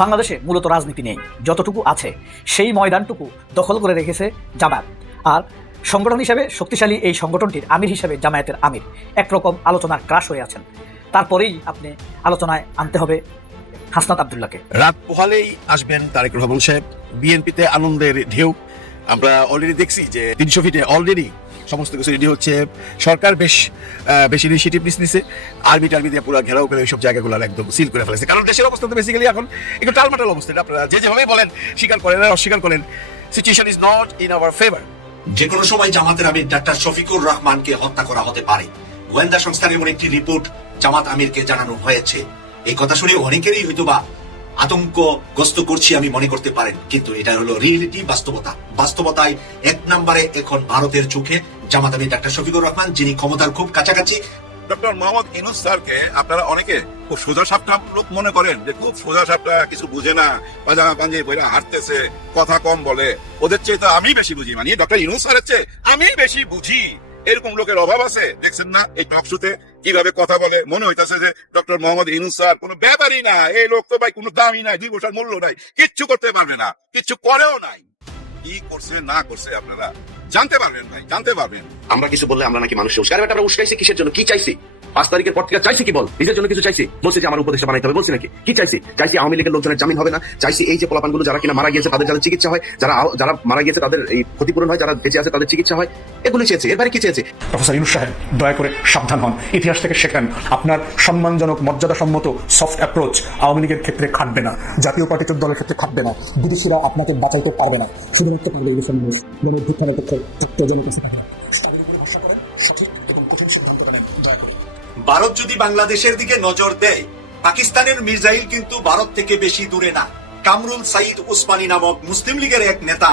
বাংলাদেশে মূলত রাজনীতি নেই, যতটুকু আছে সেই ময়দানটুকু দখল করে রেখেছে জামায়াত। আর সংগঠন হিসেবে শক্তিশালী এই সংগঠনটির আমির হিসেবে জামায়াতের আমির একরকম আলোচনার ক্রাশ হয়ে আছেন। তারপরেই আপনি আলোচনায় আনতে হবে হাসনাত আব্দুল্লাহকে। রাত পোহালেই আসবেন তারেক রহমান সাহেব। বিএনপিতে আনন্দের ঢেউ। আমরা অলরেডি দেখছি যে 300 ফিটে অলরেডি সমস্ত কিছু রেডি হচ্ছে। সরকার বেশ ইনিশিয়েটিভ নিচ্ছে। আর্মি টার্মি দিয়ে পুরো ঘেরাও করে এইসব জায়গাগুলো একদম সিল করে ফেলেছে। কারণ দেশের অবস্থা তো বেসিক্যালি এখন একটু টালমাটাল অবস্থা। আপনারা যেভাবে বলেন, স্বীকার করেন আর অস্বীকার করেন, situation is not in our favour. যে কোনো সময় জামাতের আমির ডাক্তার শফিকুর রহমানকে হত্যা করা হতে পারে। গোয়েন্দা সংস্থার এমন একটি রিপোর্ট জামাত আমিরকে জানানো হয়েছে। এই কথা শুনে অনেকেরই হয়তোবা আতঙ্কগ্রস্ত করছি আমি মনে করতে পারেন, কিন্তু এটা হলো রিয়েলিটি, বাস্তবতায় এক নম্বরে এখন ভারতের চোখে জামাত আমির ডাক্তার শফিকুর রহমান, যিনি ক্ষমতার খুব কাছাকাছি। ডক্টর মোহাম্মদ ইউনূস স্যারকে আপনারা অনেকে খুব সোজা সাপটা লোক মনে করেন, যে খুব সোজা সাপটা, কিছু বুঝে না, পাজামা পাঞ্জাবি পরে হাঁটতেছে, কথা কম বলে। ওদের চেয়ে তো আমি বেশি বুঝি, মানে ডক্টর ইউনূস স্যারের চেয়ে আমি বেশি বুঝি। এরকম লোকের অভাব আছে? দেখছেন না এই টক শোতে কিভাবে কথা বলে? মনে হইতাছে যে ডক্টর মোহাম্মদ ইউনূস স্যার কোনো ব্যাপারই না। এই লোক তো ভাই কোনো দামই নাই, 2 পয়সার মূল্য নাই, কিচ্ছু করতে পারবে না, কিচ্ছু করেও নাই। কি করছে না করছে আপনারা জানতে পারবেন ভাই, জানতে পারবেন। আমরা কিছু বললে আমরা নাকি মানুষকে উস্কাই। আমরা উস্কাইছি কিসের জন্য? কি চাইছি? 5 তারিখের পর থেকে চাইছি কি? বল, নিজের জন্য কিছু চাইছি? বলছি যে আমার উপদেষ্টা বানাইতে হবে, বলছি নাকি? কি চাইছি? চাইছি আওয়ামী লীগের লোকজনের জামিন হবে না, চাইছি এই যে পোলাপানগুলো যারা কিনা মারা গিয়েছে তাদের যাদের চিকিৎসা হয়, যারা মারা গিয়েছে তাদের এই ক্ষতিপূরণ হয়, যারা বেঁচে আছে তাদের চিকিৎসা হয়, এগুলো চেয়েছে। এবারে কি চেয়েছে? প্রফেসর ইউনূস সাহেব, দয়া করে সাবধান হন। ইতিহাস থেকে শেখেন, আপনার সম্মানজনক মর্যাদাসম্মত সফট অ্যাপ্রোচ আওয়ামী লীগের ক্ষেত্রে খাটবে না, জাতীয় পার্টির দলের ক্ষেত্রে খাটবে না। বিদেশিরা আপনাকে বাঁচাইতে পারবে না, শুধুমাত্র পারবে এই দেশের মানুষ। গণঅভ্যুত্থানের পক্ষে ছাত্রজনতা সঠিক এবং কঠিন সিদ্ধান্তটা নেন, দয়া করে। ভারত যদি বাংলাদেশের দিকে নজর দেয়, পাকিস্তানের মির্জাইল কিন্তু ভারত থেকে বেশি দূরে না। কামরুল সাইদ উসমানী নামক মুসলিম লীগের এক নেতা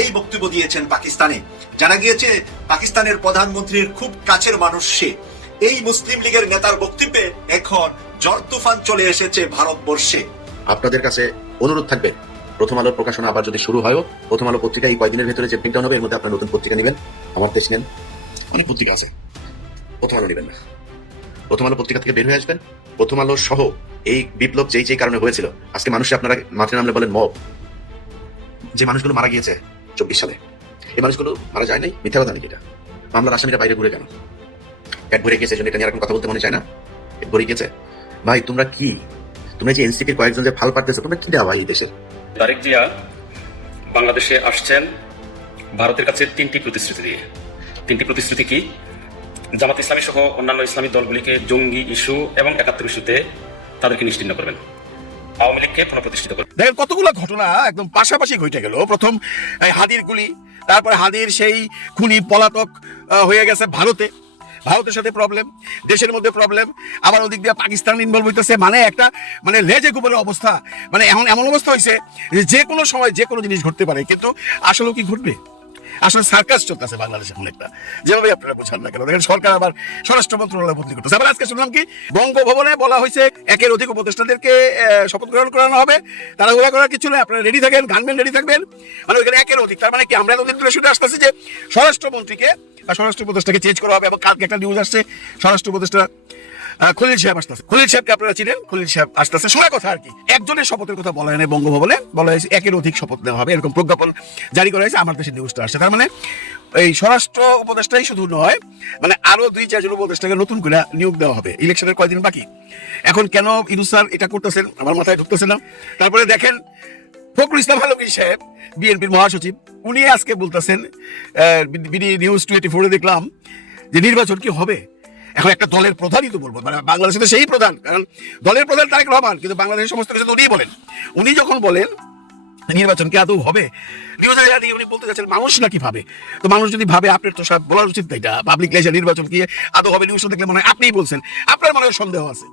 এই বক্তব্য দিয়েছেন পাকিস্তানে। জানা গিয়েছে পাকিস্তানের প্রধানমন্ত্রীর খুব কাছের মানুষ সে। এই মুসলিম লীগের নেতার বক্তব্যে এখন ঝড় তুফান চলে এসেছে ভারতবর্ষে। আপনাদের কাছে অনুরোধ থাকবে, প্রথম আলোর প্রকাশনা আবার যদি শুরু হয়, প্রথম আলো পত্রিকা এই কয়েকদিনের ভেতরে যে প্রিন্ট হবে, এর মধ্যে আপনার নতুন পত্রিকা নেবেন। আমার দেশ নেন, অনেক পত্রিকা আছে, প্রথম আলো নেবেন না। প্রথম আলো পত্রিকা থেকে বের হয়ে আসবেন। প্রথম আলো সহ এই বিপ্লব যেই কারণে হয়েছিল, আজকে মানুষকে আপনারা মাঠে নামলে বলেন মব। যে মানুষগুলো মারা গিয়েছে 24 সালে, এই মানুষগুলো মারা যায় নাই, মিথ্যা কথা নাকি? এটা মামলার আসামিরা বাইরে ঘুরে কেন? পেট ভরে গিয়েছে, এটা নিয়ে এরকম কথা বলতে মনে চায় না? পেট ভরে গিয়েছে ভাই। তোমরা কি, তোমরা যে এনসিপির কয়েকজন যে ফাল পারতেছে, তোমরা কি দেওয়া ভাই এই দেশের? তারেক জিয়া বাংলাদেশে আসছেন ভারতের কাছে 3টি প্রতিশ্রুতি দিয়ে। 3টি প্রতিশ্রুতি কি? জামাত ইসলামী সহ অন্যান্য ইসলামী দলগুলিকে জঙ্গি ইস্যু এবং 71 ইস্যুতে তাদেরকে নিশ্চিহ্ন করবেন, আওয়ামী লীগকে পুনঃপ্রতিষ্ঠিত করবেন। দেখেন কতগুলো ঘটনা একদম পাশাপাশি ঘটে গেল। প্রথম হাদির গুলি, তারপরে হাদির সেই খুনি পলাতক হয়ে গেছে ভারতের সাথে প্রবলেম, দেশের মধ্যে প্রবলেম, আবার ওদিক দিয়ে পাকিস্তান ইনভলভ হইতেছে। মানে একটা লেজে গোবরের অবস্থা। এমন অবস্থা হয়েছে যে কোনো সময় যে কোনো জিনিস ঘটতে পারে, কিন্তু আসলে কি ঘটবে? আসলে সার্কাস চলতেছে বাংলাদেশে এখন একটা, যেভাবে আপনারা বোঝান না কেন। দেখেন সরকার আবার স্বরাষ্ট্র মন্ত্রণালয় বদলি করতেছে। আবার আজকে শুনলাম কি বঙ্গভবনে বলা হয়েছে 1-এর অধিক উপদেষ্টাদেরকে শপথ গ্রহণ করানো হবে। তারা ওরা করার কিছু নেই, আপনারা রেডি থাকেন, গানম্যান রেডি থাকবেন। মানে ওইখানে 1-এর অধিক, তার মানে কি আমরা এতদিন ধরে শুনে আসতেছি যে স্বরাষ্ট্রমন্ত্রীকে বা স্বরাষ্ট্র উপদেষ্টাকে চেঞ্জ করা হবে। এবং কালকে একটা নিউজ আসছে, স্বরাষ্ট্র উপদেষ্টা খলিল সাহেব আসতেছে। খলিল সাহেবকে আপনারা চিনেন, খলিল সাহেব আসতেছে। শোনা কথা আর কি, একজনের শপথের কথা বলা হয় না, বঙ্গভবনে বলা হয়েছে 1-এর অধিক শপথ নেওয়া হবে, এরকম প্রজ্ঞাপন জারি করা হয়েছে। আমার দেশে নিউজটা আসছে। তার মানে এই স্বরাষ্ট্র উপদেষ্টাই শুধু নয়, মানে আরো 2-4 জন উপদেষ্টাকে নতুন করে নিয়োগ দেওয়া হবে। ইলেকশনের কয়দিন বাকি। এখন কেন ইউনূস স্যার এটা করতেছেন আমার মাথায় ঢুকতেছে না। তারপরে দেখেন ফখরুল ইসলাম আলমগীর সাহেব, বিএনপির মহাসচিব, উনি আজকে বলতেছেন, বিডি নিউজ 24 দেখলাম যে নির্বাচন কি হবে। এখন একটা দলের প্রধানই তো বলবো, মানে বাংলাদেশে তো সেই প্রধান, কারণ দলের প্রধান তারেক রহমান, কিন্তু বাংলাদেশের সমস্ত কিছু তো উনিই বলেন। উনি যখন বলেন নির্বাচন কি আদৌ হবে, উনি বলতে চাচ্ছেন মানুষ নাকি ভাবে। তো মানুষ যদি ভাবে, আপনার তো সব বলার উচিত না। এটা পাবলিক প্লেসে নির্বাচন কি আদৌ হবে, নিউজটা দেখলে মনে হয় আপনিই বলছেন, আপনার মনে হয় সন্দেহ আছে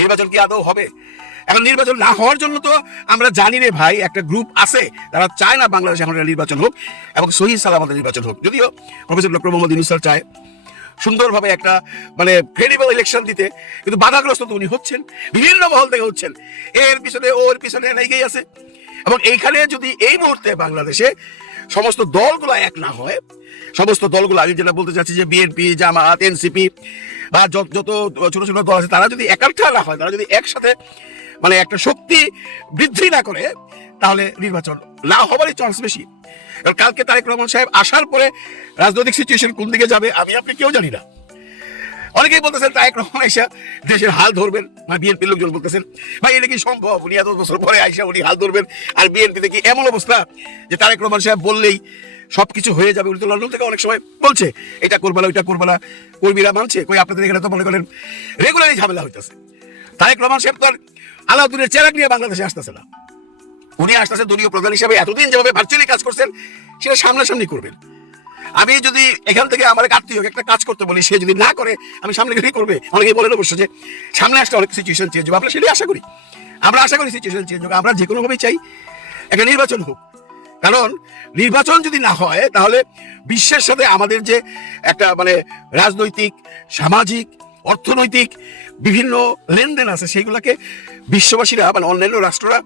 নির্বাচন কি আদৌ হবে। এখন নির্বাচন না হওয়ার জন্য তো আমরা জানি রে ভাই, একটা গ্রুপ আছে তারা চায় না বাংলাদেশে এখন নির্বাচন হোক এবং সহি সালামতে নির্বাচন হোক। যদিও professor doctor Mohammad Yunus sir চায় সুন্দরভাবে একটা ক্রেডিবল ইলেকশন দিতে, কিন্তু বাধাগ্রস্ত তো উনি হচ্ছেন, বিভিন্ন মহল থেকে হচ্ছেন, এর পিছনে ওর পিছনে লেগেই আছে। এবং এইখানে যদি এই মুহূর্তে বাংলাদেশে সমস্ত দলগুলো এক না হয়, সমস্ত দলগুলো, আমি যেটা বলতে চাচ্ছি যে বিএনপি, জামাত, এনসিপি বা যত ছোট ছোট দল আছে, তারা যদি একাত্ম না হয়, তারা যদি একসাথে মানে একটা শক্তি বৃদ্ধি না করে তাহলে নির্বাচন না হবারই চান্স বেশি। কারণ কালকে তারেক রহমান সাহেব আসার পরে রাজনৈতিক সিচুয়েশন কোন দিকে যাবে আমি আপনি কেউ জানি না। অনেকেই বলতেছেন তারেক রহমান আইসা দেশের হাল ধরবেন, মানে বিএনপির লোকজন বলতেছেন ভাই এটা কি সম্ভব, উনি এত বছর পরে আইসা উনি হাল ধরবেন। আর বিএনপিতে কি এমন অবস্থা যে তারেক রহমান সাহেব বললেই সবকিছু হয়ে যাবে। উনি তো লন্ডন থেকে অনেক সময় বলছে এটা করবে না ওইটা করবে না, কর্মীরা মানছে। কই আপনাদের এখানে তো মনে করেন রেগুলারই ঝামেলা হইতেছে। তারেক রহমান সাহেব তো আর আলাউদ্দিনের চেরাগ নিয়ে বাংলাদেশে আসতেছে না, উনি আসতেছে দলীয় প্রধান হিসাবে। এতদিন যেভাবে ভার্চুয়ালি কাজ করছেন সেটা সামনাসামনি করবেন। আমি যদি এখান থেকে আমার আত্মীয় একটা কাজ করতে বলি, সে যদি না করে আমি সামনে গেলেই করবে। অনেকেই বলেন অবশ্য যে সামনে আসলে অনেক সিচুয়েশন চেঞ্জ হবে, আমরা সেটাই আশা করি। আমরা আশা করি সিচুয়েশন চেঞ্জ হোক, আমরা যে কোনোভাবেই চাই একটা নির্বাচন হোক। কারণ নির্বাচন যদি না হয় তাহলে বিশ্বের সাথে আমাদের যে একটা মানে রাজনৈতিক, সামাজিক, অর্থনৈতিক বিভিন্ন লেনদেন আছে সেইগুলোকে বিশ্ববাসীরা মানে অন্যান্য রাষ্ট্ররা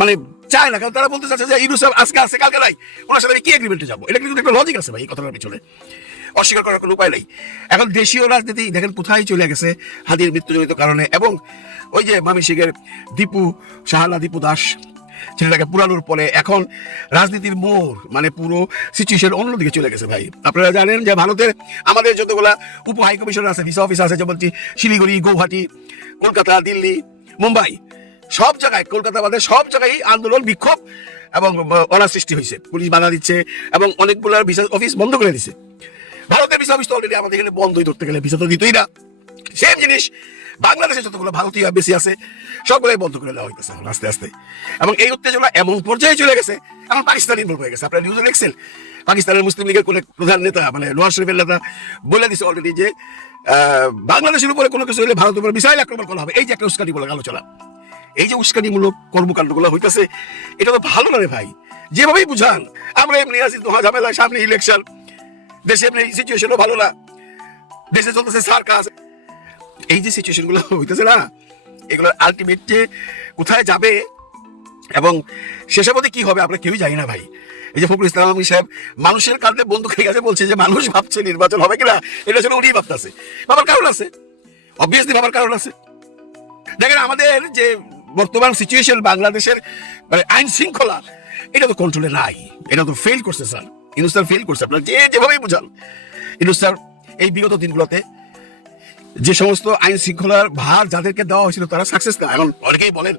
মানে চায় না। কারণ তারা বলতে চাচ্ছে যে ইউনুস আজকে আছে কালকে নাই, ওনার সাথে কি এগ্রিমেন্টে যাবো। এটা কিন্তু একটা লজিক আছে ভাই, এই কথাটার পিছনে অস্বীকার করার কোনো উপায় নেই। এখন দেশীয় রাজনীতি দেখেন কোথায় চলে গেছে হাদির মৃত্যুজনিত কারণে। এবং ওই যে ময়মনসিংহের দীপু সাহানা, দীপু দাস ছেলেটাকে পুরানোর পরে এখন রাজনীতির মোড় মানে পুরো সিচুয়েশন অন্যদিকে চলে গেছে ভাই। আপনারা জানেন যে ভারতের আমাদের যতগুলা উপ হাই কমিশনার আছে, ভিসা অফিস আছে, যেমন শিলিগুড়ি, গৌহাটি, কলকাতা, দিল্লি, মুম্বাই, সব জায়গায়, কলকাতা বাদে সব জায়গায় আন্দোলন, বিক্ষোভ এবং অনার সৃষ্টি হয়েছে। পুলিশ বাধা দিচ্ছে এবং অনেকগুলো ভিসা অফিস বন্ধ করে দিচ্ছে। ভারতের ভিসা অফিস তো অলরেডি আমাদের এখানে বন্ধই ধরতে গেলে, ভিসা তো দিতই না। সেম জিনিস বাংলাদেশে যতগুলো ভারতীয় বেশি আছে সবগুলোই বন্ধ করে দেওয়া হইতেছে আস্তে আস্তে। এবং এই উত্তেজনা এমন পর্যায়ে চলে গেছে এখন পাকিস্তান ইনভলভ হয়ে গেছে। আপনারা নিউজে দেখছেন পাকিস্তানের মুসলিম লীগের কোন প্রধান নেতা মানে নওয়াজ শরীফের নেতা বলে দিচ্ছে অলরেডি যে বাংলাদেশের উপরে কোনো কিছু হলে ভারতের উপরে মিসাইল আক্রমণ করা হবে। এই যে একটা উস্কানিমূলক আলোচনা, এই যে উস্কানিমূলক কর্মকাণ্ডগুলো হইতেছে, এটা তো ভালো না রে ভাই। যেভাবেই বুঝান, আমরা এমনি আছি তো ঝামেলা, সামনে ইলেকশন, দেশে এমনি সিচুয়েশনও ভালো না, দেশে চলতেছে সার্কাস। এই যে সিচুয়েশন গুলো হইতেছে না, এগুলো আলটিমেট যে কোথায় যাবে এবং শেষের মধ্যে কি হবে আমরা কেউই জানি না ভাই। এই যে ফখরুল ইসলাম আলমগীর সাহেব মানুষের কাঁধে বন্দুক খেয়ে গেছে, বলছে যে মানুষ ভাবছে নির্বাচন হবে কিনা, এটা ছিল উনি ভাবতেছে। ভাবার কারণ আছে, অবভিয়াসলি ভাবার কারণ আছে। দেখেন আমাদের যে বর্তমান সিচুয়েশন বাংলাদেশের মানে আইন শৃঙ্খলা, এটা তো কন্ট্রোলে নাই, এটা তো ফেল করছে স্যার। ইউনূস স্যার ফেল করছে। আপনার যেভাবেই বুঝান, ইউনূস স্যার এই বিগত দিনগুলোতে যে সমস্ত আইন শৃঙ্খলার ভার যাদেরকে দেওয়া হয়েছিল তারা সাকসেস না। এখন অনেকেই বলেন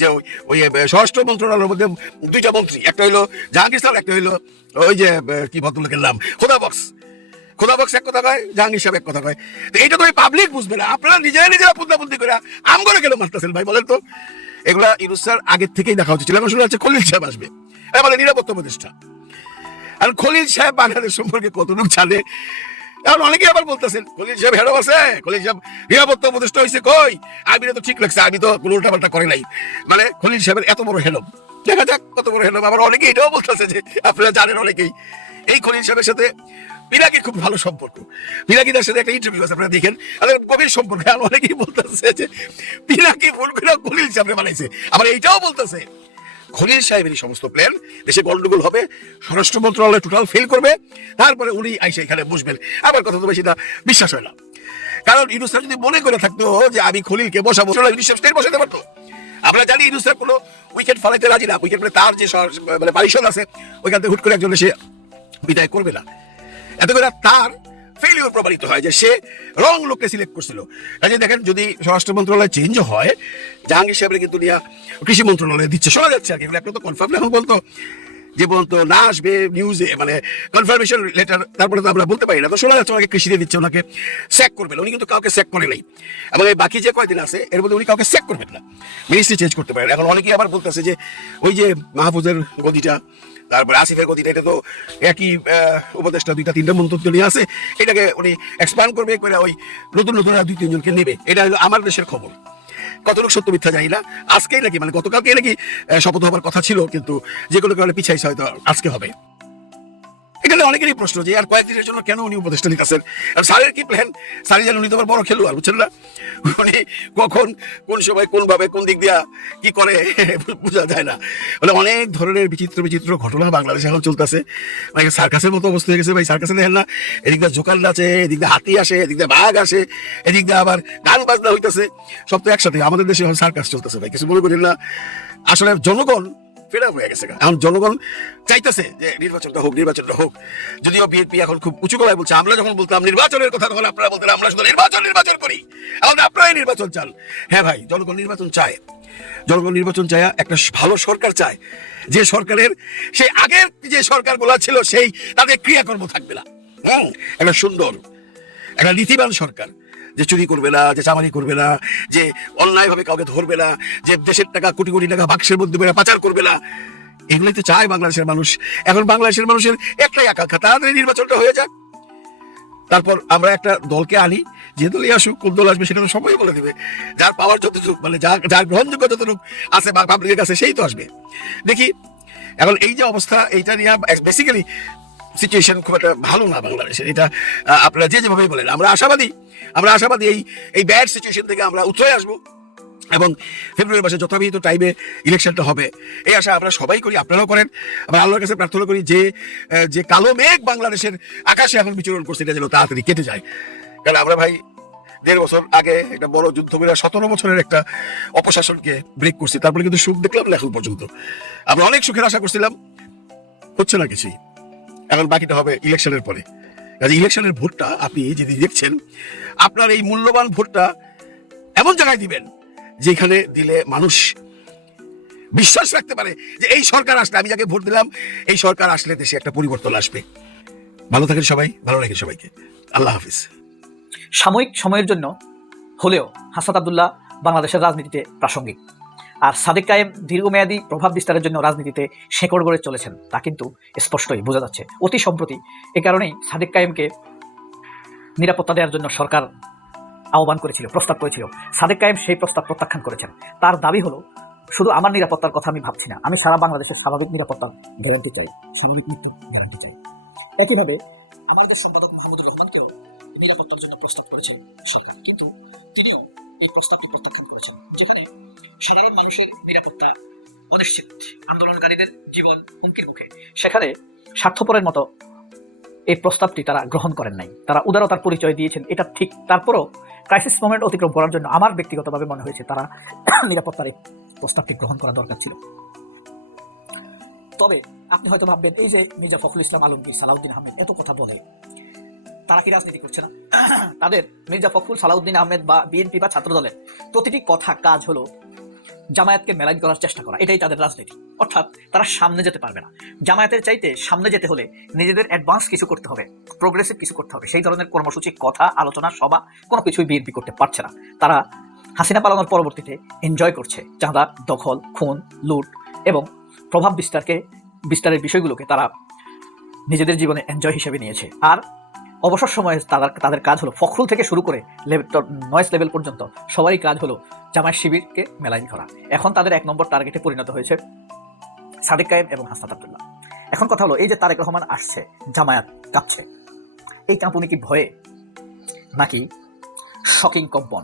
যে ওই স্বরাষ্ট্র মন্ত্রণালয়ের মধ্যে দুইটা মন্ত্রী, একটা হইলো জাহাঙ্গীর স্যার, একটা হইলো ওই যে কি ভদ্রলোকের নাম খোদা বক্স এক কথা কয়, জাহাঙ্গীর সাহেব এক কথা কয়। তো এইটা তো পাবলিক বুঝবে না, আপনারা নিজেরা পুদ্দাবুদ্ধি করে আম করে কেন মারতেছেন ভাই বলেন তো। এগুলা ইউনূস স্যার আগের থেকেই দেখা হচ্ছে। এখন শোনা যাচ্ছে খলিল সাহেব আসবে, আমাদের নিরাপত্তা উপদেষ্টা। আর খলিল সাহেব বাংলাদেশ সম্পর্কে কতটুকু জানে এখন অনেকে আবার বলতেছেন খলিল সাহেব হেরো আছে, খলিল সাহেব নিরাপত্তা উপদেষ্টা হয়েছে। কই আর্মিরা তো ঠিক লাগছে, আর্মি তো কোনো উল্টাপাল্টা করে নাই। মানে খলিল সাহেবের এত বড় হেলম, দেখা যাক কত বড় হেলম। আবার অনেকে এটাও বলতেছে যে আপনারা জানেন অনেকেই এই খলিল সাহেবের সাথে পিনাকির খুব ভালো সম্পর্ক। পিনাকিদের সাথে একটা ইন্টারভিউ আছে, আপনারা দেখেন, তাদের গভীর সম্পর্ক। আর অনেকেই বলতেছে যে পিনাকি ভুল করে খলিল সাহেব বানাইছে। আবার এইটাও বলতেছে খলিল সাহেবের সমস্ত প্ল্যান, দেশে গন্ডগোল হবে, স্বরাষ্ট্র মন্ত্রণালয় টোটাল ফেল করবে, তারপরে উনি আইসা এখানে বসবেন। আমার কথা তো বেশি না বিশ্বাস হয় না। কারণ ইউনূস স্যার যদি মনে করে থাকতো যে আমি খলিলকে বসাবো, ইউনূস সাহেব স্টেট বসাতে পারতো। আমরা জানি ইউনূস স্যার কোনো উইকেট ফালাইতে রাজি না। উইকেট মানে তার যে মানে পারিষদ আছে ওইখান থেকে হুট করে একজন সে বিদায় করবে না। এত করে তার ফেলিওর প্রমাণিত হয় যে সে রং লোককে সিলেক্ট করছিল। কাজে দেখেন যদি স্বরাষ্ট্র মন্ত্রণালয় চেঞ্জ হয়, জাহাঙ্গীর সাহেবের কিন্তু নিয়ে কৃষি মন্ত্রণালয় দিচ্ছে, শোনা যাচ্ছে আর কি। এগুলো একটা তো কনফার্ম এখন বলতো যে বলতো না আসবে নিউজে মানে কনফার্মেশন লেটার, তারপরে তো আমরা বলতে পারি না। তো শোনা যাচ্ছে ওনাকে কৃষিতে দিচ্ছে, ওনাকে স্যাক করবেন। উনি কিন্তু কাউকে স্যাক করে নাই এবং এই বাকি যে কয়দিন আছে এর মধ্যে উনি কাউকে স্যাক করবেন না, মিনিস্ট্রি চেঞ্জ করতে পারেন। এখন অনেকেই আবার বলতেছে যে ওই যে মাহফুজের গদিটা, তারপরে আসিফের গদিটা, এটা তো একই উপদেষ্টা, দুইটা তিনটা মন্তব্য নিয়ে আছে, এটাকে উনি এক্সপ্যান্ড করবে করে ওই নতুন নতুন 2-3 জনকে নেবে। এটা হলো আমার দেশের খবর, কতটুকু সত্য মিথ্যা জানি না। আজকেই নাকি মানে গতকালকে নাকি শপথ হবার কথা ছিল, কিন্তু যে কোনো কারণে পিছাইছে, হয়তো আজকে হবে। এখানে অনেকেরই প্রশ্ন যে আর কয়েকদিনের জন্য কেন উনি উপদেষ্টা নিতেছেন, আর স্যারের কি প্ল্যান? স্যারই যেন উনি তো আবার বড় খেলোয়াড়, বুঝছেন না? উনি কখন কোন সময় কোন ভাবে কোন দিক দিয়া কি করে বোঝা যায় না। মানে অনেক ধরনের বিচিত্র বিচিত্র ঘটনা বাংলাদেশে এখন চলতেছে, মানে সার্কাসের মতো অবস্থা হয়ে গেছে ভাই। সার্কাসে দেখেন না, এদিক দিয়ে জোকার নাচে, এদিক দিয়ে হাতি আসে, এদিক দিয়ে বাঘ আসে, এদিক দিয়ে আবার গান বাজনা হইতেছে, সব তো একসাথে। আমাদের দেশে এখন সার্কাস চলতেছে ভাই, কিছু মনে করেন না। আসলে জনগণ ফেরা হয়ে গেছে, এখন জনগণ চাইতেছে যে নির্বাচনটা হোক, নির্বাচনটা হোক। যদিও বিএনপি এখন খুব উঁচু গলায় বলছে, আমরা যখন বলতাম নির্বাচনের কথা তখন আপনারা বলতেন আমরা শুধু নির্বাচন করি, এখন আপনারাই নির্বাচন চান। হ্যাঁ ভাই, জনগণ নির্বাচন চায়, জনগণ নির্বাচন চায়, একটা ভালো সরকার চায়, যে সরকারের সেই আগের যে সরকারগুলো ছিল সেই তাদের ক্রিয়াকর্ম থাকবে না। একটা সুন্দর একটা নীতিবান সরকার, যে চুরি করবে না, যে চামারি করবে না, যে অন্যায়ভাবে কাউকে ধরবে না, যে দেশের টাকা কোটি কোটি টাকা বাক্সের মধ্যে পাচার করবে না। এগুলোই তো চায় বাংলাদেশের মানুষ। এখন বাংলাদেশের মানুষের একটাই আকাঙ্ক্ষা, তাড়াতাড়ি নির্বাচনটা হয়ে যাক, তারপর আমরা একটা দলকে আনি, যে দলই আসুক, কোন দল আসবে সেটা তো সবাই বলে দেবে, যার পাওয়ার যতটুকু, মানে যার গ্রহণযোগ্য যতটুকু আছে পাবলিকের কাছে সেই তো আসবে। দেখি এখন এই যে অবস্থা, এইটা নিয়ে বেসিক্যালি সিচুয়েশন খুব একটা ভালো না বাংলাদেশের। এটা আপনারা যে যেভাবেই বলেন, আমরা আশাবাদী এই ব্যাড সিচুয়েশন থেকে আমরা উঠে আসবো, এবং ফেব্রুয়ারি মাসে যথাবিহিত টাইমে ইলেকশনটা হবে এই আশা আমরা সবাই করি, আপনারাও করেন। আমরা আল্লাহর কাছে প্রার্থনা করি যে কালো মেঘ বাংলাদেশের আকাশে এখন বিচরণ করছে, এটা যেন তাড়াতাড়ি কেটে যায়। কারণ আমরা ভাই 1.5 বছর আগে একটা বড় যুদ্ধ করে 17 বছরের একটা অপশাসনকে ব্রেক করছি, তারপরে কিন্তু সুখ দেখলাম না এখন পর্যন্ত। আমরা অনেক সুখের আশা করছিলাম, হচ্ছে না কিছুই। এখন বাকিটা হবে ইলেকশনের পরে। কাজে ইলেকশনের ভোটটা আপনি যদি দেখছেন, আপনার এই মূল্যবান ভোটটা এমন জায়গায় দিবেন যেখানে দিলে মানুষ বিশ্বাস রাখতে পারে যে এই সরকার আসলে, আমি যাকে ভোট দিলাম এই সরকার আসলে দেশে একটা পরিবর্তন আসবে। ভালো থাকেন সবাই, ভালো রাখেন সবাইকে। আল্লাহ হাফিজ। সাময়িক সময়ের জন্য হলেও হাসনাত আব্দুল্লাহ বাংলাদেশের রাজনীতিতে প্রাসঙ্গিক, আর সাদেক কায়েম দীর্ঘমেয়াদী প্রভাব বিস্তারের জন্য রাজনীতিতে শেকড় গড়ে চলেছেন, তা কিন্তু স্পষ্টই বোঝা যাচ্ছে। অতি সম্প্রতি এ কারণেই সাদেক কায়েমকে নিরাপত্তা দেওয়ার জন্য সরকার আহ্বান করেছিল, প্রস্তাব করেছিল। সাদেক কায়েম সেই প্রস্তাব প্রত্যাখ্যান করেছেন। তার দাবি হলো, শুধু আমার নিরাপত্তার কথা আমি ভাবছি না, আমি সারা বাংলাদেশের স্বাভাবিক নিরাপত্তার গ্যারান্টি চাই, স্বাভাবিক মৃত্যুর গ্যারান্টি চাই। একইভাবে আমাদের সম্পাদক মাহমুদুর রহমানকেও নিরাপত্তার জন্য প্রস্তাব করেছে সরকার, কিন্তু তিনিও এই প্রস্তাবটি প্রত্যাখ্যান করেছেন, যেখানে সাধারণ মানুষের নিরাপত্তা অনিশ্চিত, আন্দোলনকারীদের জীবন হুমকির মুখে। সেখানে স্বার্থপরের মতো এই প্রস্তাবটি তারা গ্রহণ করেন নাই। তারা উদারতার পরিচয় দিয়েছেন, এটা ঠিক। তারপরও ক্রাইসিস মোমেন্ট অতিক্রম করার জন্য আমার ব্যক্তিগতভাবে মনে হয়েছে তারা নিরাপত্তার এই প্রস্তাবটি গ্রহণ করা দরকার ছিল। তবে আপনি হয়তো ভাববেন, এই যে মির্জা ফখরুল ইসলাম আলমগীর, সালাউদ্দিন আহমেদ এত কথা বলে, তারা কি রাজনীতি করছে না? তাদের মির্জা ফখরুল, সালাউদ্দিন আহমেদ বা বিএনপি বা ছাত্র দলের প্রতিটি কথা কাজ হলো জামায়াতকে মেলাইন করার চেষ্টা করা, এটাই তাদের রাজনীতি। অর্থাৎ তারা সামনে যেতে পারবে না। জামায়াতের চাইতে সামনে যেতে হলে নিজেদের অ্যাডভান্স কিছু করতে হবে, প্রোগ্রেসিভ কিছু করতে হবে। সেই ধরনের কর্মসূচি, কথা, আলোচনা, সভা কোনো কিছুই বিএনপি করতে পারছে না। তারা হাসিনা পালানোর পরবর্তীতে এনজয় করছে চাঁদা, দখল, খুন, লুট এবং প্রভাব বিস্তারের বিষয়গুলোকে তারা নিজেদের জীবনে এনজয় হিসেবে নিয়েছে। আর অবসর সময়ে তাদের কাজ হলো, ফখরুল থেকে শুরু করে নয়েস লেভেল পর্যন্ত সবারই কাজ হলো জামায়াত শিবিরকে মেলাইন করা। এখন তাদের 1 নম্বর টার্গেটে পরিণত হয়েছে সাদেক কায়েম এবং হাসনাত আব্দুল্লাহ। এখন কথা হলো, এই যে তারেক রহমান আসছে, জামায়াত কাঁপছে, এই কাঁপুনি কি ভয়ে নাকি শকিং কম্পন,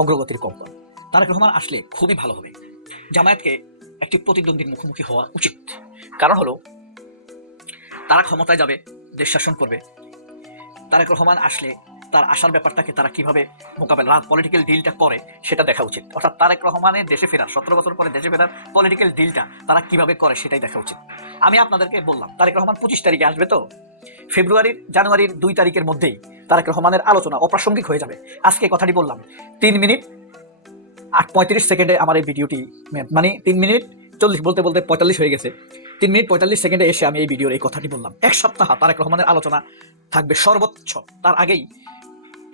অগ্রগতির কম্পন? তারেক রহমান আসলে খুবই ভালো হবে। জামায়াতকে একটি প্রতিদ্বন্দ্বীর মুখোমুখি হওয়া উচিত। কারণ হলো, তারা ক্ষমতায় যাবে, দেশ শাসন করবে। তারেক রহমান আসলে তার আসার ব্যাপারটাকে তারা কিভাবে মোকাবেলা, পলিটিক্যাল ডিলটা করে সেটা দেখা উচিত। অর্থাৎ তারেক রহমানের দেশে ফেরার, 17 বছর পরে দেশে ফেরার পলিটিক্যাল ডিলটা তারা কিভাবে করে সেটাই দেখা উচিত। আমি আপনাদেরকে বললাম, তারেক রহমান 25 তারিখে আসবে, তো জানুয়ারির 2 তারিখের মধ্যেই তারেক রহমানের আলোচনা অপ্রাসঙ্গিক হয়ে যাবে। আজকে কথাটি বললাম, 3 মিনিট 35 সেকেন্ডে আমার এই ভিডিওটি, মানে 3 মিনিট 40 বলতে বলতে 45 হয়ে গেছে। 3 মিনিট 45 সেকেন্ডে এসে আমি এই ভিডিওর এই কথাটি বললাম। 1 সপ্তাহ তারেক রহমানের আলোচনা থাকবে সর্বোচ্চ। তার আগেই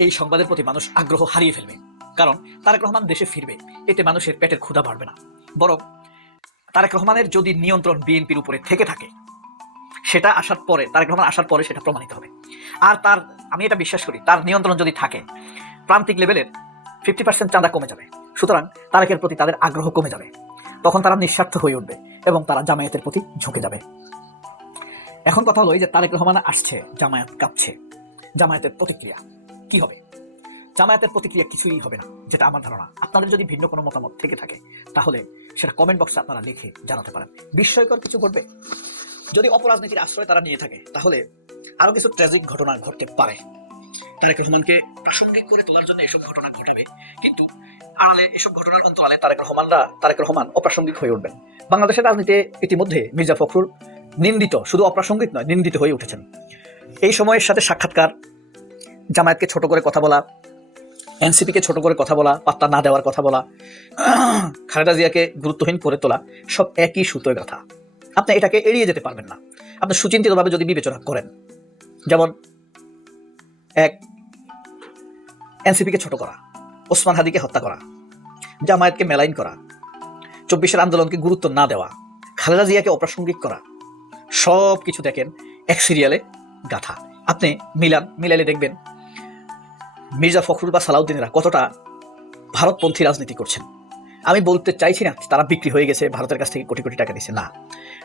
এই সংবাদের প্রতি মানুষ আগ্রহ হারিয়ে ফেলবে, কারণ তারেক রহমান দেশে ফিরবে, এতে মানুষের পেটের ক্ষুধা বাড়বে না। বরং তারেক রহমানের যদি নিয়ন্ত্রণ বিএনপির উপরে থেকে থাকে, সেটা আসার পরে, তারেক রহমান আসার পরে সেটা প্রমাণিত হবে। আর আমি এটা বিশ্বাস করি, তার নিয়ন্ত্রণ যদি থাকে, প্রান্তিক লেভেলের 50% চাঁদা কমে যাবে। সুতরাং তারেকের প্রতি তাদের আগ্রহ কমে যাবে। তখন তারা নিঃস্বার্থ হয়ে উঠবে এবং তারা জামায়াতের প্রতি ঝুঁকে যাবে। এখন কথা হলো এই যে তারেক রহমান আসছে, জামায়াত কাঁপছে, জামায়াতের প্রতিক্রিয়া কি হবে? জামায়াতের প্রতিক্রিয়া কিছুই হবে না, যেটা আমার ধারণা। আপনাদের যদি ভিন্ন কোনো মতামত থেকে থাকে তাহলে সেটা কমেন্ট বক্সে আপনারা লিখে জানাতে পারেন। বিস্ময়কর কিছু ঘটবে। যদি অপরাজনীতির আশ্রয় তারা নিয়ে থাকে তাহলে আরো কিছু ট্র্যাজিক ঘটনা ঘটতে পারে। তারেক রহমানকে প্রাসঙ্গিক করে তোলার জন্য এসব ঘটনা ঘটাবে, কিন্তু আড়ালে এসব ঘটনার অন্তরালে তারেক রহমান অপ্রাসঙ্গিক হয়ে উঠবেন। বাংলাদেশের রাজনীতিতে ইতিমধ্যে মির্জা ফখরুল নিন্দিত, শুধু অপ্রাসঙ্গিক নয়, নিন্দিত হয়ে উঠেছেন। এই সময়ের সাথে সাক্ষাৎকার, জামায়াতকে ছোট করে কথা বলা, এনসিপিকে ছোট করে কথা বলা, পাত্তা না দেওয়ার কথা বলা, খালেদা জিয়াকে গুরুত্বহীন করে তোলা, সব একই সুতোয় গাঁথা। আপনি এটাকে এড়িয়ে যেতে পারবেন না আপনি সুচিন্তিতভাবে যদি বিবেচনা করেন। যেমন এক, এনসিপিকে ছোট করা, ওসমান হাদিকে হত্যা করা, জামায়াতকে মেলাইন করা, 24-এর আন্দোলনকে গুরুত্ব না দেওয়া, খালেদা জিয়াকে অপ্রাসঙ্গিক করা, সব কিছু দেখেন এক সিরিয়ালে গাথা। আপনি মিলালে দেখবেন মির্জা ফখরুল বা সালাউদ্দিনেরা কতটা ভারতপন্থী রাজনীতি করছেন। আমি বলতে চাইছি না তারা বিক্রি হয়ে গেছে, ভারতের কাছ থেকে কোটি কোটি টাকা দিচ্ছে, না।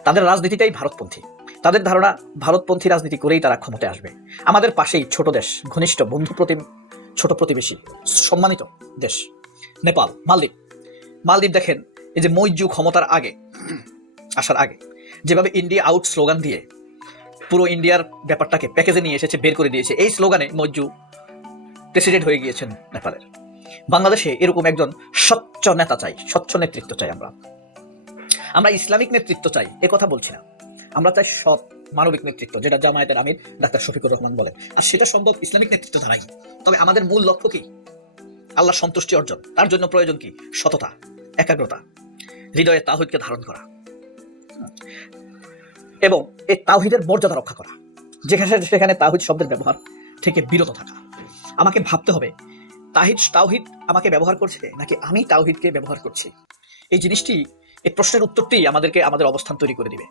তাদের রাজনীতিটাই ভারতপন্থী। তাদের ধারণা ভারতপন্থী রাজনীতি করেই তারা ক্ষমতায় আসবে। আমাদের পাশেই ছোট দেশ, ঘনিষ্ঠ বন্ধু, ছোট প্রতিবেশী, সম্মানিত দেশ নেপাল, মালদ্বীপ দেখেন, এই যে মইজু ক্ষমতার আসার আগে যেভাবে ইন্ডিয়া আউট স্লোগান দিয়ে পুরো ইন্ডিয়ার ব্যাপারটাকে প্যাকেজে নিয়ে এসেছে, বের করে দিয়েছে। এই স্লোগানে মইজু প্রেসিডেন্ট হয়ে গিয়েছেন নেপালের। বাংলাদেশে এরকম একজন স্বচ্ছ নেতা চাই, স্বচ্ছ নেতৃত্ব চাই। আমরা ইসলামিক নেতৃত্ব চাই, এ কথা বলছি না। আমরা চাই সৎ মানবিক নেতৃত্ব, যেটা জামায়াতের আমির ডাক্তার শফিকুর রহমান বলেন। আর সেটা সম্ভব ইসলামিক নেতৃত্ব দ্বারাই। তবে আমাদের মূল লক্ষ্য কি? আল্লাহ সন্তুষ্টি অর্জন। তার জন্য প্রয়োজন কি? সততা, একাগ্রতা, হৃদয়ে তাওহীদকে ধারণ করা এবং এই তাওহীদের মর্যাদা রক্ষা করা। সেখানে তাওহীদ শব্দের ব্যবহার থেকে বিরত থাকা। আমাকে ভাবতে হবে তাওহীদ আমাকে ব্যবহার করছে নাকি আমি তাওহীদকে ব্যবহার করছি। এই জিনিসটি, এই প্রশ্নের উত্তরটি আমাদেরকে আমাদের অবস্থান তৈরি করে দিবে।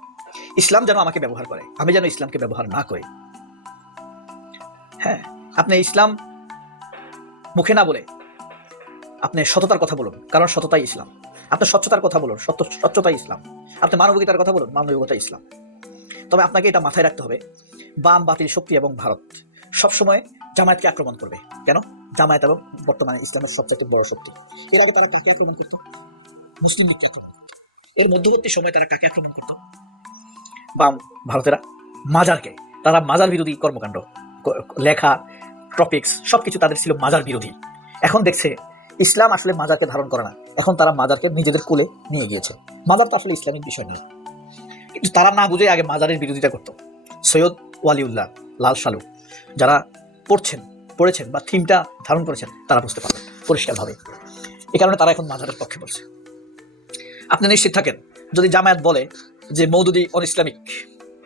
ইসলাম যেন আমাকে ব্যবহার করে, আমি যেন ইসলামকে ব্যবহার না করি। হ্যাঁ, আপনি ইসলাম মুখে না বলে আপনি সততার কথা বলুন, কারণ সততাই ইসলাম। আপনি স্বচ্ছতার কথা বলুন, স্বচ্ছতাই ইসলাম। আপনি মানবিকতার কথা বলুন, মানবিকতাই ইসলাম। তবে আপনাকে এটা মাথায় রাখতে হবে, বাম বাতিল শক্তি এবং ভারত সবসময় জামায়াতকে আক্রমণ করবে। কেন? জামায়াত এবং বর্তমানে ইসলামের সবচেয়ে বড় শক্তি। এর আগে তারা কাকে আক্রমণ করত? মুসলিম লীগকে আক্রমণ করত। এর মধ্যবর্তী সময় তারা কাকে আক্রমণ করত? বাম ভারতেরা মাজারকে। তারা মাজার বিরোধী কর্মকাণ্ড, লেখা, টপিক্স সবকিছু তাদের ছিল মাজার বিরোধী। এখন দেখছে ইসলাম আসলে মাজারকে ধারণ করে না, এখন তারা মাজারকে নিজেদের কোলে নিয়ে গিয়েছে। মাজার তো আসলে ইসলামিক বিষয় নয়, কিন্তু তারা না বুঝে আগে মাজারের বিরোধিতা করত। সৈয়দ ওয়ালিউল্লাহ, লাল সালু যারা পড়েছেন বা থিমটা ধারণ করেছেন তারা বুঝতে পারবেন পরিষ্কারভাবে। এই কারণে তারা এখন মাজারের পক্ষে বলছে। আপনি নিশ্চিত থাকেন, যদি জামায়াত বলে যে মওদুদি অন ইসলামিক,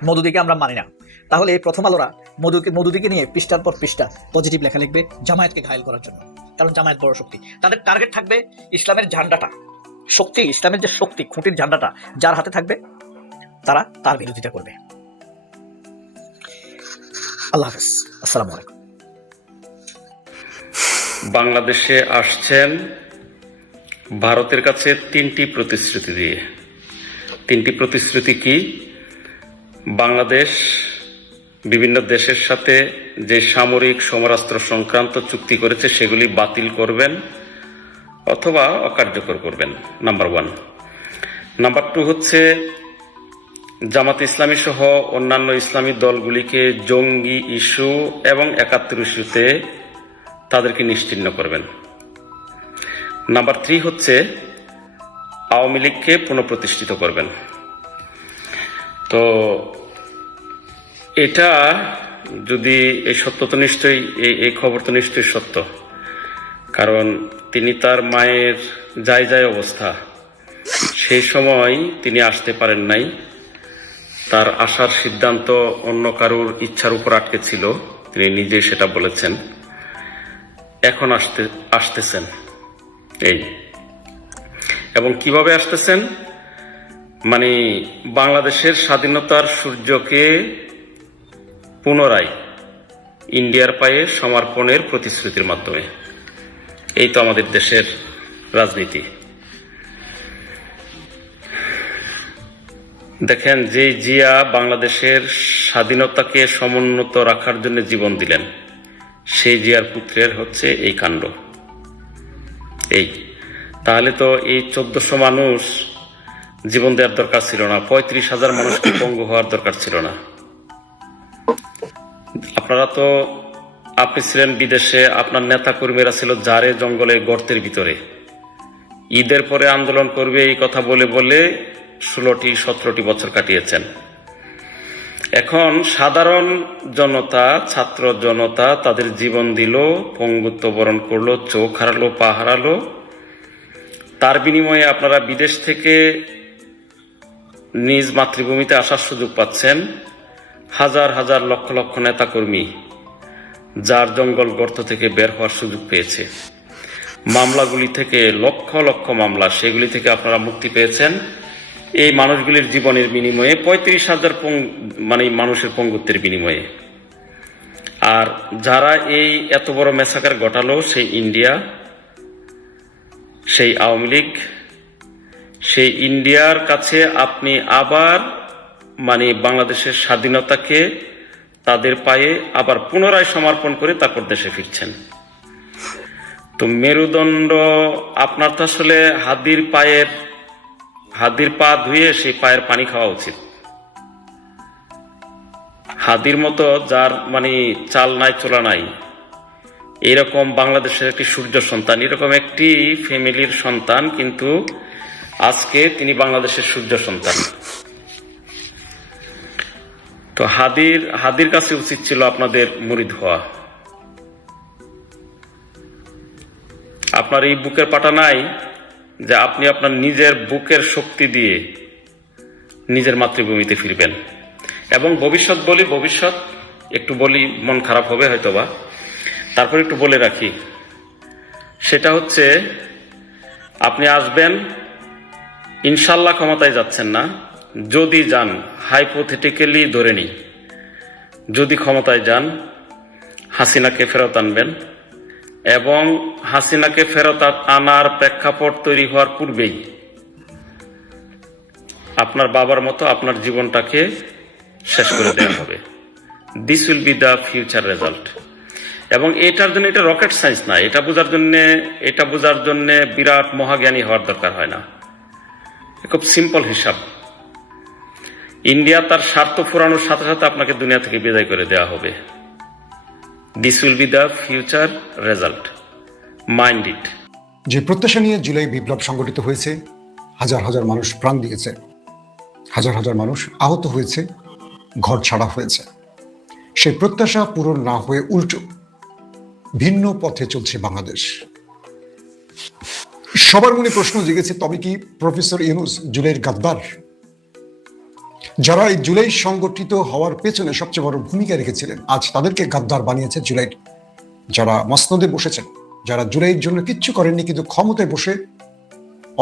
মওদুদিকে আমরা মানি না, তাহলে এই প্রথম আলোরা মওদুদিকে নিয়ে পৃষ্ঠার পর পৃষ্ঠা পজিটিভ লেখা লিখবে জামায়াতকে ঘায়েল করার জন্য। কারণ জামায়াত বড় শক্তি, তাদের টার্গেট থাকবে ইসলামের ঝান্ডাটা, শক্তি, ইসলামের যে শক্তি, খুঁটির ঝান্ডাটা যার হাতে থাকবে তারা তার বিরোধিতা করবে। আল্লাহ হাফেজ, আসসালামু আলাইকুম। বাংলাদেশে আসছেন ভারতের কাছে 3টি প্রতিশ্রুতি দিয়ে। 3টি প্রতিশ্রুতি কি? বাংলাদেশ বিভিন্ন দেশের সাথে যে সামরিক সমরাস্ত্র সংক্রান্ত চুক্তি করেছে সেগুলি বাতিল করবেন অথবা অকার্যকর করবেন, নাম্বার 1। নাম্বার 2 হচ্ছে জামাত ইসলামী সহ অন্যান্য ইসলামী দলগুলিকে জঙ্গি ইস্যু এবং 71 ইস্যুতে তাদেরকে নিশ্চিহ্ন করবেন। নাম্বার 3 হচ্ছে আওয়ামী লীগকে পুনঃপ্রতিষ্ঠিত করবেন। তো এটা যদি এই সত্য তো নিশ্চয়ই, এই খবর তো নিশ্চয়ই সত্য, কারণ তিনি তার মায়ের যায় অবস্থা, সেই সময় তিনি আসতে পারেন নাই। তার আসার সিদ্ধান্ত অন্য কারোর ইচ্ছার উপর আটকে ছিল, তিনি নিজে সেটা বলেছেন। এখন আসতেছেন এই, এবং কিভাবে আসতেছেন? মানে বাংলাদেশের স্বাধীনতার সূর্যকে পুনরায় ইন্ডিয়ার পায়ে সমর্পণের প্রতিশ্রুতির মাধ্যমে। এই তো আমাদের দেশের রাজনীতি। দেখেন, যে জিয়া বাংলাদেশের স্বাধীনতাকে সমুন্নত রাখার জন্য জীবন দিলেন, সেই জিয়ার পুত্রের হচ্ছে এই কাণ্ড। এই তাহলে তো এই 1400 মানুষ জীবন দেওয়ার দরকার ছিল না, 35,000 মানুষকে পঙ্গু হওয়ার দরকার ছিল না। আপনি ছিলেন বিদেশে, আপনার নেতা কর্মীরা ছিল জারে জঙ্গলে গর্তের ভিতরে। ঈদের পরে আন্দোলন করবে এই কথা বলে বলে 16-17টি বছর কাটিয়েছেন। এখন সাধারণ জনতা, ছাত্র জনতা তাদের জীবন দিল, পঙ্গুত্ব বরণ করলো, চোখ হারালো, পা হারালো। তার বিনিময়ে আপনারা বিদেশ থেকে নিজ মাতৃভূমিতে আসার সুযোগ পাচ্ছেন। হাজার হাজার লক্ষ লক্ষ নেতাকর্মী যার জঙ্গল গর্ত থেকে বের হওয়ার সুযোগ পেয়েছে। মামলাগুলি থেকে লক্ষ লক্ষ মামলা, সেগুলি থেকে আপনারা মুক্তি পেয়েছেন এই মানুষগুলির জীবনের বিনিময়ে, 35,000 মানুষের পঙ্গুত্বের বিনিময়ে। আর যারা এই এত বড় মেসাকার ঘটালো, সেই ইন্ডিয়া, সেই আওয়ামী লীগ, সেই ইন্ডিয়ার কাছে আপনি আবার বাংলাদেশের স্বাধীনতাকে তাদের পায়ে আবার পুনরায় সমর্পণ করে তারপর দেশে ফিরছেন। তো মেরুদণ্ড আপনার তো আসলে হাদির পা ধুয়ে সেই পায়ের পানি খাওয়া উচিত। হাদির মতো যার চাল নাই চলা নাই, এরকম বাংলাদেশের একটি সূর্য সন্তান, এরকম একটি ফ্যামিলির সন্তান, কিন্তু আজকে তিনি বাংলাদেশের সূর্য সন্তান। তো হাদির কাছে উচিত ছিল আপনাদের মুরিদ হওয়া। আপনার এই বুকের পাটা নাই যে আপনি আপনার নিজের বুকের শক্তি দিয়ে নিজের মাতৃভূমিতে ফিরবেন। এবং ভবিষ্যৎ একটু বলি, মন খারাপ হবে হয়তোবা, তারপর একটু বলে রাখি। সেটা হচ্ছে, আপনি আসবেন, ইনশাল্লাহ ক্ষমতায় যাচ্ছেন না, যদি যান, হাইপোথেটিক্যালি ধরে নিই, যদি ক্ষমতায় যান, হাসিনাকে ফেরত আনবেন, এবং হাসিনাকে ফেরত আনার প্রেক্ষাপট তৈরি হওয়ার পূর্বেই আপনার বাবার মতো আপনার জীবনটাকে শেষ করে দেওয়া হবে। This will be the future result. এবং এটার জন্য, এটা রকেট সায়েন্স না, এটা বোঝার জন্য বিরাট মহাজ্ঞানী হওয়ার দরকার হয় না। খুব সিম্পল হিসাব। ইন্ডিয়া তার স্বার্থ ফুরানোর সাথে সাথে আপনাকে দুনিয়া থেকে বিদায় করে দেওয়া হবে। This will be the future result, mind it. যে প্রত্যাশা নিয়ে জুলাই বিপ্লব সংগঠিত হয়েছে, হাজার হাজার মানুষ প্রাণ দিয়েছে, হাজার হাজার মানুষ আহত হয়েছে, ঘর ছাড়া হয়েছে, সেই প্রত্যাশা পূরণ না হয়ে উল্টো ভিন্ন পথে চলছে বাংলাদেশ। সবার মনে প্রশ্ন জেগেছে, তবে কি প্রফেসর ইউনূস জুলাইয়ের গাদ্দার? যারা এই জুলাই সংগঠিত হওয়ার পেছনে সবচেয়ে বড় ভূমিকা রেখেছিলেন, আজ তাদেরকে গাদ্দার বানিয়েছে জুলাই। যারা মসনদে বসেছেন, যারা জুলাইয়ের জন্য কিচ্ছু করেননি, কিন্তু ক্ষমতায় বসে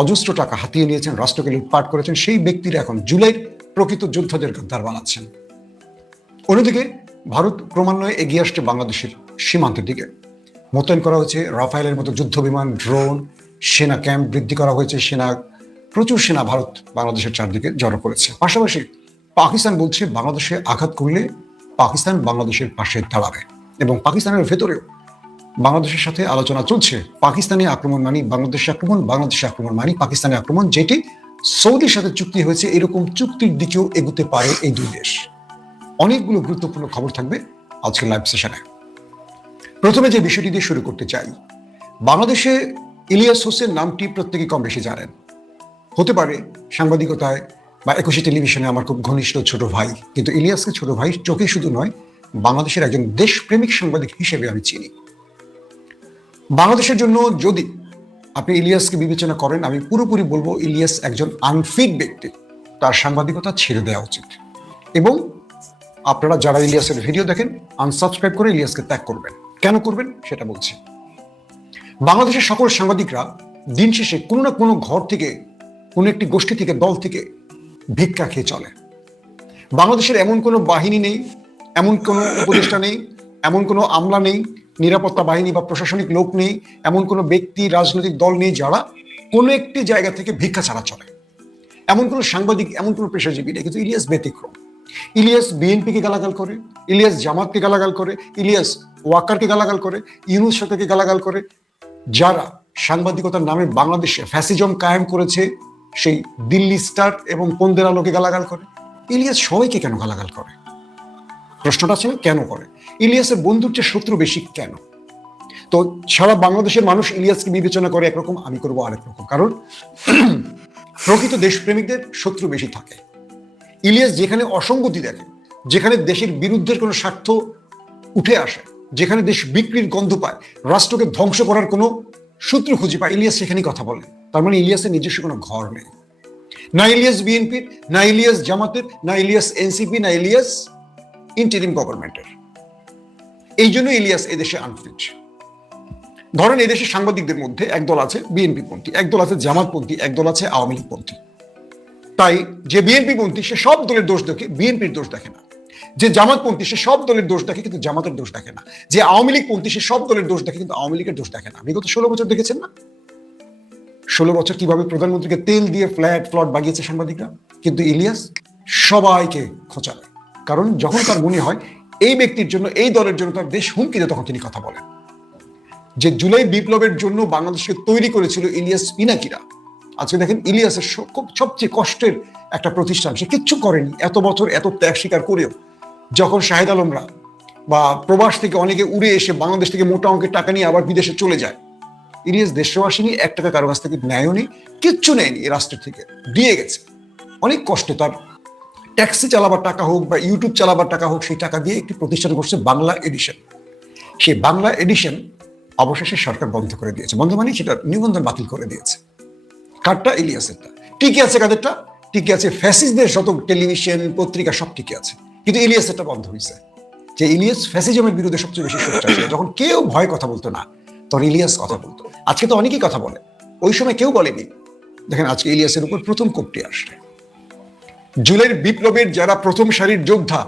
অজস্র টাকা হাতিয়ে নিয়েছেন, রাষ্ট্রকে লুটপাট করেছেন, সেই ব্যক্তিরা এখন জুলাইয়ের প্রকৃত যোদ্ধাদের গাদ্দার বানাচ্ছেন। অন্যদিকে ভারত ক্রমান্বয়ে এগিয়ে আসছে বাংলাদেশের সীমান্তের দিকে। মোতায়েন করা হয়েছে রাফায়েলের মতো যুদ্ধ বিমান, ড্রোন, সেনা ক্যাম্প বৃদ্ধি করা হয়েছে। প্রচুর সেনা ভারত বাংলাদেশের চারদিকে জড়ো করেছে। পাশাপাশি পাকিস্তান বলছে, বাংলাদেশে আঘাত করলে পাকিস্তান বাংলাদেশের পাশে দাঁড়াবে, এবং পাকিস্তানের ভেতরেও বাংলাদেশের সাথে আলোচনা চলছে। পাকিস্তানি আক্রমণ মানি বাংলাদেশে আক্রমণ, বাংলাদেশে আক্রমণ মানি পাকিস্তানি আক্রমণ, যেটি সৌদির সাথে চুক্তি হয়েছে, এরকম চুক্তির দিকেও এগুতে পারে এই দুই দেশ। অনেকগুলো গুরুত্বপূর্ণ খবর থাকবে আজকের লাইভ সেশনে। প্রথমে যে বিষয়টি দিয়ে শুরু করতে চাই, বাংলাদেশে ইলিয়াস হোসেন নামটি প্রত্যেকে কম বেশি জানেন। হতে পারে সাংবাদিকতায় বা একুশে টেলিভিশনে আমার খুব ঘনিষ্ঠ ছোট ভাই, কিন্তু ইলিয়াসকে ছোট ভাই চোখে শুধু নয়, বাংলাদেশের একজন দেশপ্রেমিক সাংবাদিক হিসেবে আমি চিনি। বাংলাদেশের জন্য যদি আপনি ইলিয়াসকে বিবেচনা করেন, আমি পুরোপুরি বলবো ইলিয়াস একজন আনফিট ব্যক্তি, তার সাংবাদিকতা ছেড়ে দেওয়া উচিত। এবং আপনারা যারা ইলিয়াসের ভিডিও দেখেন, আনসাবস্ক্রাইব করে ইলিয়াসকে ত্যাগ করবেন। কেন করবেন সেটা বলছি। বাংলাদেশের সকল সাংবাদিকরা দিন শেষে কোনো না কোনো ঘর থেকে, কোনো একটি গোষ্ঠী থেকে, দল থেকে ভিক্ষা খেয়ে চলে। বাংলাদেশের এমন কোনো বাহিনী নেই, এমন কোনো উপদেষ্টা নেই, এমন কোনো আমলা নেই, নিরাপত্তা বাহিনী বা প্রশাসনিক লোক নেই, এমন কোনো ব্যক্তি, রাজনৈতিক দল নেই যারা কোনো একটি জায়গা থেকে ভিক্ষা ছাড়া চলে। এমন কোনো সাংবাদিক, এমন কোনো পেশাজীবী নেই, কিন্তু ইলিয়াস ব্যতিক্রম। ইলিয়াস বিএনপিকে গালাগাল করে, ইলিয়াস জামাতকে গালাগাল করে, ইলিয়াস ওয়াকারকে গালাগাল করে, ইউনূস সরকারকে গালাগাল করে। যারা সাংবাদিকতার নামে বাংলাদেশে ফ্যাসিজম কায়েম করেছে, সেই দিল্লি স্টার এবং পন্দের আলোকে গালাগাল করে। ইলিয়াস সবাইকে কেন গালাগাল করে? প্রশ্নটা আছে না, কেন করে? ইলিয়াসের বন্ধুর চেয়ে শত্রু বেশি কেন? তো সারা বাংলাদেশের মানুষ ইলিয়াসকে বিবেচনা করে একরকম, আমি করবো আরেক রকম। কারণ প্রকৃত দেশপ্রেমিকদের শত্রু বেশি থাকে। ইলিয়াস যেখানে অসঙ্গতি দেখে, যেখানে দেশের বিরুদ্ধের কোনো স্বার্থ উঠে আসে, যেখানে দেশ বিক্রির গন্ধ পায়, রাষ্ট্রকে ধ্বংস করার কোনো সূত্র খুঁজে পায়, ইলিয়াস সেখানেই কথা বলে। তার মানে ইলিয়াসের নিজস্ব কোনো ঘর নেই। না ইলিয়াস বিএনপির, না ইলিয়াস জামাতের, না ইলিয়াস এনসিপি, না ইলিয়াস ইন্টারিম গভর্নমেন্টের। এই জন্য ইলিয়াস এদেশে আনফিট। ধরেন এদেশের সাংবাদিকদের মধ্যে একদল আছে বিএনপি পন্থী, একদল আছে জামাতপন্থী, একদল আছে আওয়ামী লীগ পন্থী। তাই যে বিএনপি পন্থী সে সব দলের দোষ দেখে, বিএনপির দোষ দেখে না। যে জামাতপন্থী সে সব দলের দোষ দেখে, কিন্তু জামাতের দোষ দেখে না। যে আওয়ামী লীগ পন্থী সে সব দলের দোষ দেখে, কিন্তু আওয়ামী লীগের দোষ দেখে না। বিগত 16 বছর দেখেছেন না? 16 বছর কিভাবে প্রধানমন্ত্রীকে তেল দিয়ে ফ্লট বাগিয়েছে সাংবাদিকরা। কিন্তু ইলিয়াস সবাইকে খোঁচাবে, কারণ যখন তার মনে হয় এই ব্যক্তির জন্য, এই দলের জন্য তার দেশ হুমকিতে, তখন তিনি কথা বলেন। যে জুলাই বিপ্লবের জন্য বাংলাদেশকে তৈরি করেছিল ইলিয়াস পিনাকিরা, আজকে দেখেন ইলিয়াসের সবচেয়ে কষ্টের একটা প্রতিষ্ঠান, সে কিচ্ছু করেনি এত বছর, এত ত্যাগ স্বীকার করেও। যখন শাহেদ আলমরা বা প্রবাস থেকে অনেকে উড়ে এসে বাংলাদেশ থেকে মোটা অঙ্কের টাকা নিয়ে আবার বিদেশে চলে যায়, ইলিয়াস দেশও আসেনি, 1 টাকা কারো কাছ থেকে নেয়ও নি, কিচ্ছু নেয়নি, এই রাষ্ট্রের থেকে দিয়ে গেছে। অনেক কষ্টে তার ট্যাক্সি চালাবার টাকা হোক বা ইউটিউব চালাবার টাকা হোক, সেই টাকা দিয়ে একটি প্রতিষ্ঠান করছে বাংলা এডিশন। সেই বাংলা এডিশন অবশেষে সরকার বন্ধ করে দিয়েছে। বন্ধ মানে সেটা নিবন্ধন বাতিল করে দিয়েছে। কারটা? ইলিয়াসেরটা। টিকে আছে কাদেরটা? টিকে আছে ফ্যাসিস্টদের শত টেলিভিশন পত্রিকা, সব টিকে আছে, কিন্তু ইলিয়াসেরটা বন্ধ হয়েছে। যে ইলিয়াস ফ্যাসিজমের বিরুদ্ধে সবচেয়ে বেশি সোচ্চার ছিল। যখন কেউ ভয় কথা বলতো না, তখন ইলিয়াস কথা বলতো। আজকে তো অনেকেই কথা বলে, ওই সময় কেউ বলেনি। দেখেন আজকে ইলিয়াসের উপর প্রথম কোপটি আসছে। জুলাইয়ের বিপ্লবের যারা প্রথম সারির যোদ্ধা,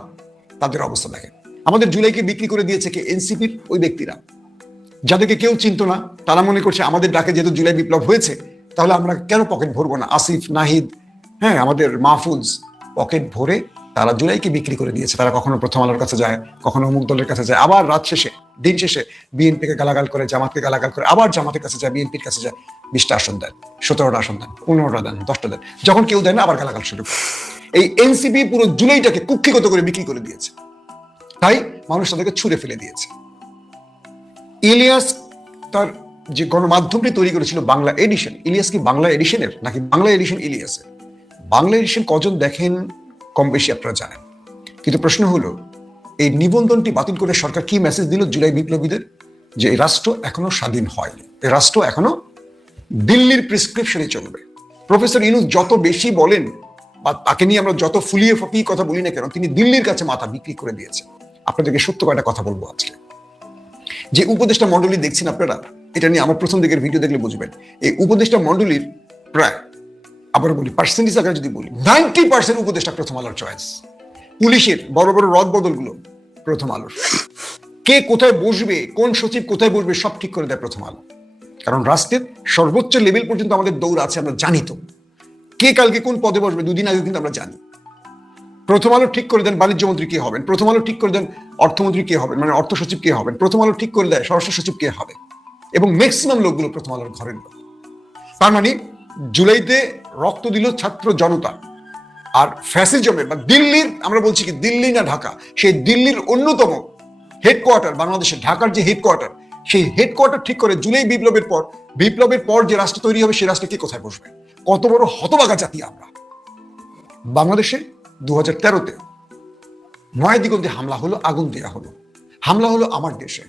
তাদের অবস্থা দেখেন। আমাদের জুলাইকে বিক্রি করে দিয়েছে কে? এনসিপির ওই ব্যক্তিরা, যাদেরকে কেউ চিনত না। তারা মনে করছে আমাদের ডাকে যেহেতু জুলাই বিপ্লব হয়েছে, তাহলে আমরা কেন পকেট ভরবো না। আসিফ, নাহিদ, হ্যাঁ আমাদের মাহফুজ, পকেট ভরে তারা জুলাইকে বিক্রি করে দিয়েছে। তারা কখনো প্রথম আলোর কাছে যায়, কখনো অমুক দলের কাছে যায়, আবার রাত শেষে, দিন শেষে বিএনপিকে গালাগাল করে, জামাতকে গালাগাল করে, আবার জামাতের কাছে যায়, বিএনপির কাছে যায়। 20টা আসন দেন, 17টা আসন দেন, 15টা দেন, 10টা দেন। যখন কেউ দেয় না, আবার গালাগাল শুরু করে। এই এনসিপি পুরো জুলাইটাকে কুক্ষিগত করে বিক্রি করে দিয়েছে। তাই মানুষ তাদেরকে ছুঁড়ে ফেলে দিয়েছে। ইলিয়াস তার যে গণমাধ্যমটি তৈরি করেছিল বাংলা এডিশন, ইলিয়াস কি বাংলা এডিশনের নাকি বাংলা এডিশন ইলিয়াসের? বাংলা এডিশন কজন দেখেন কম বেশি আপনারা জানেন। কিন্তু প্রশ্ন হলো, এই নিবন্ধনটি বাতিল করে সরকার কি মেসেজ দিল জুলাই বিপ্লবীদের? যে এই রাষ্ট্র এখনো স্বাধীন হয়নি, এই রাষ্ট্র এখনো দিল্লির প্রেসক্রিপশনে চলবে। প্রফেসর ইউনূস যত বেশি বলেন বা তাকে নিয়ে আমরা যত ফুলিয়ে ফাঁপিয়ে কথা বলি না কেন, তিনি দিল্লির কাছে মাথা বিক্রি করে দিয়েছেন। আপনাদেরকে সত্য কয়টা কথা বলবো আজকে। যে উপদেষ্টা মন্ডলী দেখছেন আপনারা, এটা নিয়ে আমার প্রথম দিকের ভিডিও দেখলে বুঝবেন। এই উপদেষ্টা মন্ডলীর প্রায়, আবার বলি পার্সেন্টেজ আকারে যদি বলি, 90% উপদেষ্টা প্রথম আলোর চয়েস। পুলিশের বড় বড় রদ বদলগুলো প্রথম আলোর। কে কোথায় বসবে, কোন সচিব কোথায় বসবে, সব ঠিক করে দেয় প্রথম আলো। কারণ রাষ্ট্রের সর্বোচ্চ লেভেল পর্যন্ত আমাদের দৌড় আছে, আমরা জানি তো কে কালকে কোন পদে বসবে, 2 দিন আগে কিন্তু আমরা জানি। প্রথম আলো ঠিক করে দেন বাণিজ্য মন্ত্রী কে হবেন, প্রথম আলো ঠিক করে দেন অর্থমন্ত্রী কে হবেন, মানে অর্থ সচিব কে হবেন, প্রথম আলো ঠিক করে দেয় স্বরাষ্ট্র সচিব কে হবে, এবং ম্যাক্সিমাম লোকগুলো প্রথম আলোর ঘরের লোক। তার মানে জুলাইতে রক্ত দিল ছাত্র জনতা। আর ফ্যাসিজমের বা দিল্লির, আমরা বলছি কি দিল্লি না ঢাকা, সেই দিল্লির অন্যতম হেডকোয়ার্টার বাংলাদেশের, ঢাকার যে হেডকোয়ার্টার, সেই হেডকোয়ার্টার ঠিক করে জুলাই বিপ্লবের পর যে রাষ্ট্র তৈরি হবে, সেই রাষ্ট্রে কে কোথায় বসবে। কত বড় হতবাগা জাতি আমরা। বাংলাদেশে 2013-তে নয়াদিগন্তে হামলা হলো, আগুন দেওয়া হলো, হামলা হলো আমার দেশে,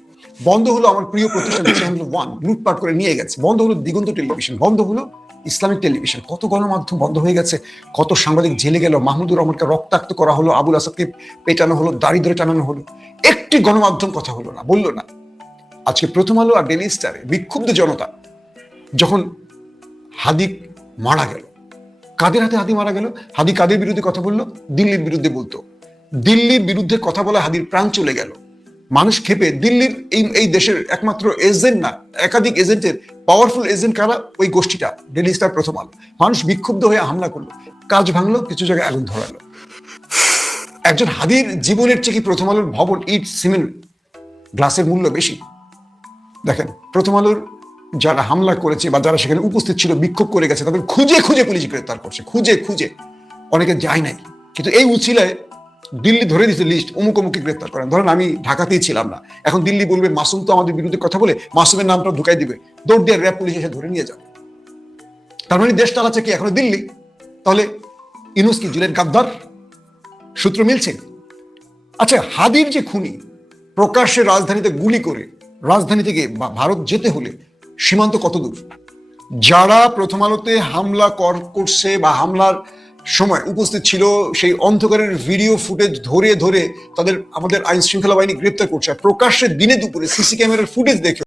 বন্ধ হলো আমার প্রিয় প্রতিষ্ঠান চ্যানেল 1, লুটপাট করে নিয়ে গেছে, বন্ধ হলো দিগন্ত টেলিভিশন, বন্ধ হলো ইসলামিক টেলিভিশন, কত গণমাধ্যম বন্ধ হয়ে গেছে, কত সাংবাদিক জেলে গেল, মাহমুদুর রহমানকে রক্তাক্ত করা হলো, আবুল আসাদকে পেটানো হলো, দাড়ি ধরে টানানো হলো, একটি গণমাধ্যম কথা হলো না, বললো না। আজকে প্রথম আলো আর ডেইলি স্টারে বিক্ষুব্ধ জনতা যখন হাদি মারা গেল, কাদের হাতে হাদি মারা গেল, হাদি কাদের বিরুদ্ধে কথা বললো, দিল্লির বিরুদ্ধে বলতো, দিল্লির বিরুদ্ধে কথা বলে হাদির প্রাণ চলে গেল। মানুষ খেপে, দিল্লির এই দেশের একমাত্র এজেন্ট না, একাধিক এজেন্টের পাওয়ারফুল এজেন্ট কারা, ওই গোষ্ঠীটা ডেইলি স্টার প্রথম আলো। মানুষ বিক্ষুব্ধ হয়ে হামলা করলো। কাজ ভাঙলো, কিছু জায়গায় আগুন ধরালো। একজন হাদির জীবনের চেয়ে কি প্রথম আলোর ভবন, ইট, সিমেন্ট, গ্লাসের মূল্য বেশি? দেখেন, প্রথম আলোর যারা হামলা করেছে বা যারা সেখানে উপস্থিত ছিল, বিক্ষোভ করে গেছে, তাদের খুঁজে খুঁজে পুলিশ গ্রেপ্তার করছে, খুঁজে খুঁজে। অনেকে যায় নাই, কিন্তু এই উছিলায় দিল্লি ধরে দিচ্ছে লিস্ট, অমুক অমুকে গ্রেপ্তার করেন। ধরেন আমি ঢাকাতেই ছিলাম না, এখন দিল্লি বলবে মাসুম তো আমাদের বিরুদ্ধে কথা বলে, মাসুমের নামটা ঢুকাই দিবে, দৌড় দিয়ে র্যাব পুলিশ এসে ধরে নিয়ে যাবে। তার মানে দেশ চালাচ্ছে কি এখনো দিল্লি? তাহলে ইউনূস কি জেলের গাদ্দার? সূত্র মিলছে। আচ্ছা, হাদির যে খুনি প্রকাশ্যে রাজধানীতে গুলি করে রাজধানী থেকে ভারত যেতে হলে সীমান্ত কত দূর? যারা প্রথম আলোতে হামলা করছে বা হামলার সময় উপস্থিত ছিল, সেই অন্ধকারের ভিডিও ফুটেজ ধরে ধরে তাদের আমাদের আইন শৃঙ্খলা বাহিনী গ্রেপ্তার করছে। প্রকাশ্যে দিনে দুপুরে সিসি ক্যামেরার ফুটেজ দেখে